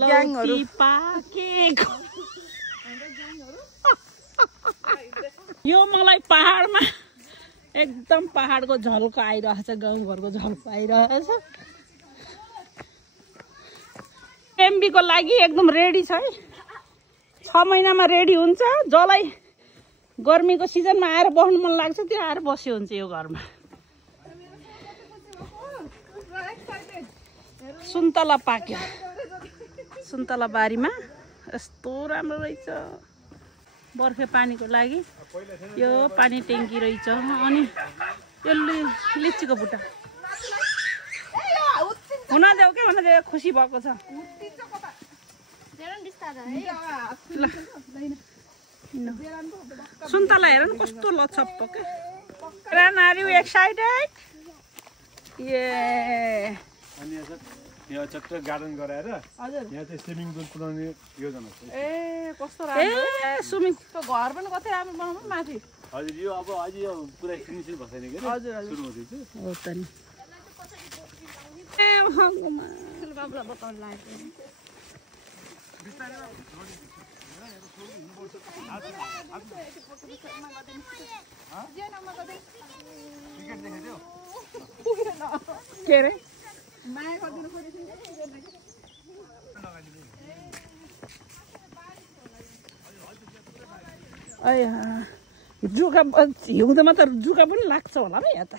ग्याङहरु पाकेको यो मलाई पहाडमा एकदम पहाडको झल्को आइरहेछ गाउँघरको झल्को आइरहेछ एमबीको लागि एकदम रेडी छ है 6 महिनामा रेडी हुन्छ जसलाई गर्मीको सिजनमा आएर बस्नु मन लाग्छ त्यो आएर बस्यो हुन्छ यो घरमा सुन्तला पाक्यो सुन्तला बारीमा यस्तो राम्रो रहेछ बर्खे पानीको लागि यो पानी ट्याङ्की रहेछ अनि यो लिचीको बुट्टा हुन देऊ के हुन देऊ खुसी भएको छ सुन्तला हेर न कस्तो लछप्प के आर यु एक्साइटेड ए यहाँ चक्कर गार्डन गराएर हजुर यहाँ चाहिँ स्विमिङ पुल बनाउने योजना छ ए कस्तो राम्रो ए स्विमिङ त घर पनि कति राम्रो बनाउनु माथि हजुर यो अब अझै यो पुरै फिनिसिङ भएन के हजुर सुरु हुँदैछ हो त नि ए भगवान बाबुलाई बताउन लाग्यो के रे जुका हिउँदमा त जुका पनि लाग्छ होला र यहाँ त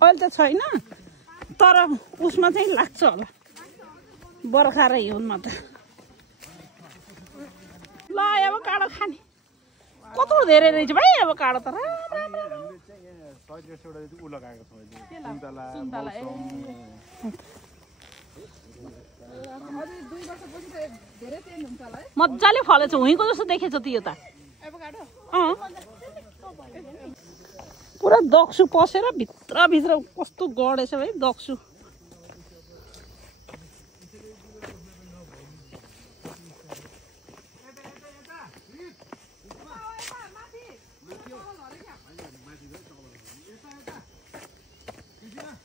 अहिले त छैन तर उसमा चाहिँ लाग्छ होला बर्खा र हिउँदमा त ल अब काँडो खाने कत्रो धेरै रहेछ भाइ अब काँडो त मजाले फलेछ हुँको जस्तो देखेछ त यो त पुरा दक्सु पसेर भित्र कस्तो गडेछ भाइ दक्सु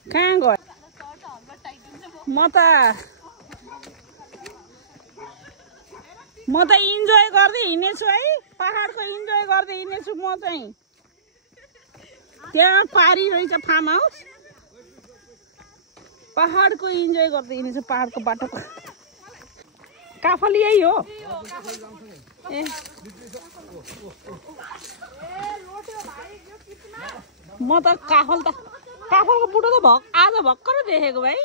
कहाँ गयो म त इन्जोय गर्दै हिँडेछु है पहाडको इन्जोय गर्दै हिँडेछु म चाहिँ त्यहाँ पारी रहेछ फार्म हाउस पहाडको इन्जोय गर्दै हिँडेछु पहाडको बाटोको काफल यही हो ए म त काफलको बुटो त आज भर्खर देखेको भाइ